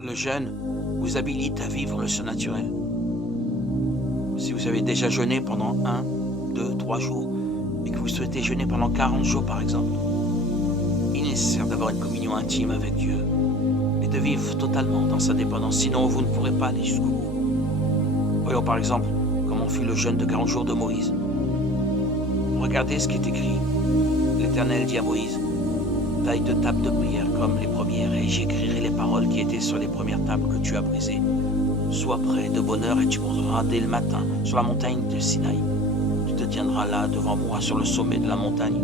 Le jeûne vous habilite à vivre le surnaturel. Si vous avez déjà jeûné pendant 1, 2, 3 jours et que vous souhaitez jeûner pendant 40 jours par exemple, il est nécessaire d'avoir une communion intime avec Dieu et de vivre totalement dans sa dépendance, sinon vous ne pourrez pas aller jusqu'au bout. Voyons par exemple comment fut le jeûne de 40 jours de Moïse. Regardez ce qui est écrit. L'Éternel dit à Moïse: taille 2 tables de prière comme les premières, et j'écrirai les paroles qui étaient sur les premières tables que tu as brisées. Sois prêt de bonne heure et tu monteras dès le matin sur la montagne de Sinaï. Tu te tiendras là devant moi sur le sommet de la montagne.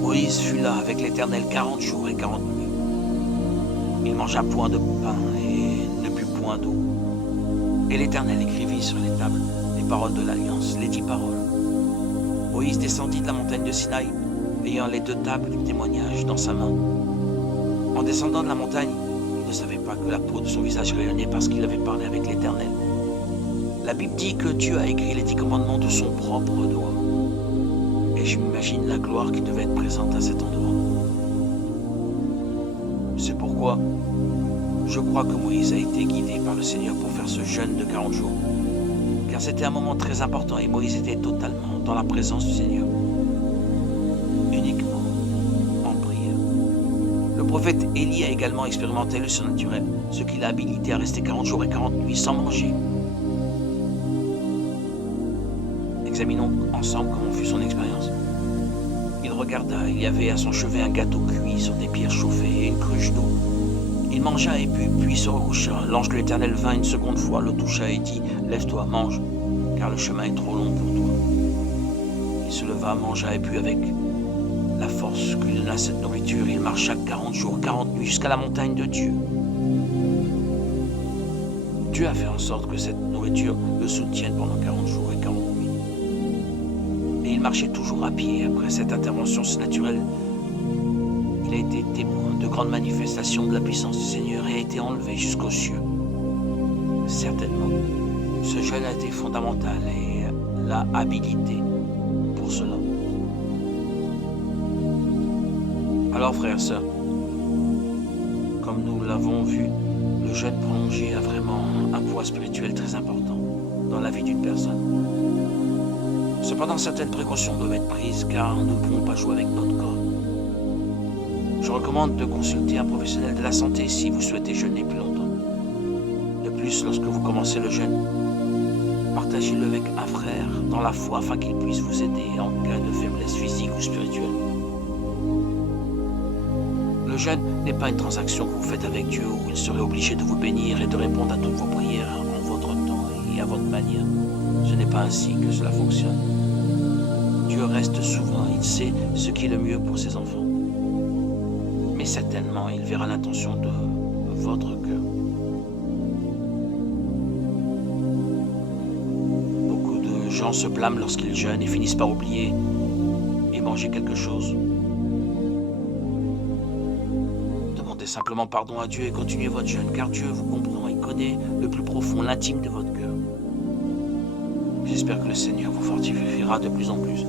Moïse fut là avec l'Éternel 40 jours et 40 nuits. Il mangea point de pain et ne but point d'eau. Et l'Éternel écrivit sur les tables les paroles de l'Alliance, les 10 paroles. Moïse descendit de la montagne de Sinaï, ayant les 2 tables du témoignage dans sa main. En descendant de la montagne, il ne savait pas que la peau de son visage rayonnait parce qu'il avait parlé avec l'Éternel. La Bible dit que Dieu a écrit les 10 commandements de son propre doigt. Et je m'imagine la gloire qui devait être présente à cet endroit. C'est pourquoi je crois que Moïse a été guidé par le Seigneur pour faire ce jeûne de 40 jours. Car c'était un moment très important et Moïse était totalement dans la présence du Seigneur. Uniquement en prière. Le prophète Élie a également expérimenté le surnaturel, ce qui l'a habilité à rester 40 jours et 40 nuits sans manger. Examinons ensemble comment fut son expérience. Il regarda, il y avait à son chevet un gâteau cuit sur des pierres chauffées et une cruche d'eau. Il mangea et but, puis se recoucha. L'ange de l'Éternel vint une seconde fois, le toucha et dit: lève-toi, mange, car le chemin est trop long pour toi. Il se leva, mangea et but avec la force que lui donna cette nourriture. Il marcha 40 jours, 40 nuits jusqu'à la montagne de Dieu. Dieu a fait en sorte que cette nourriture le soutienne pendant 40 jours et 40 nuits. Et il marchait toujours à pied. Après cette intervention surnaturelle, il a été témoin de grandes manifestations de la puissance du Seigneur et a été enlevé jusqu'aux cieux. Certainement, ce jeûne a été fondamental et l'a habilité pour cela. Alors frères et sœurs, comme nous l'avons vu, le jeûne prolongé a vraiment un poids spirituel très important dans la vie d'une personne. Cependant, certaines précautions doivent être prises car nous ne pouvons pas jouer avec notre corps. Je recommande de consulter un professionnel de la santé si vous souhaitez jeûner plus longtemps. De plus, lorsque vous commencez le jeûne, partagez-le avec un frère dans la foi afin qu'il puisse vous aider en cas de faiblesse physique ou spirituelle. Le jeûne n'est pas une transaction que vous faites avec Dieu où il serait obligé de vous bénir et de répondre à toutes vos prières en votre temps et à votre manière. Ce n'est pas ainsi que cela fonctionne. Dieu reste souverain, il sait ce qui est le mieux pour ses enfants. Mais certainement, il verra l'intention de votre cœur. Beaucoup de gens se blâment lorsqu'ils jeûnent et finissent par oublier et manger quelque chose. Demandez simplement pardon à Dieu et continuez votre jeûne, car Dieu vous comprend et connaît le plus profond, l'intime de votre cœur. J'espère que le Seigneur vous fortifiera de plus en plus.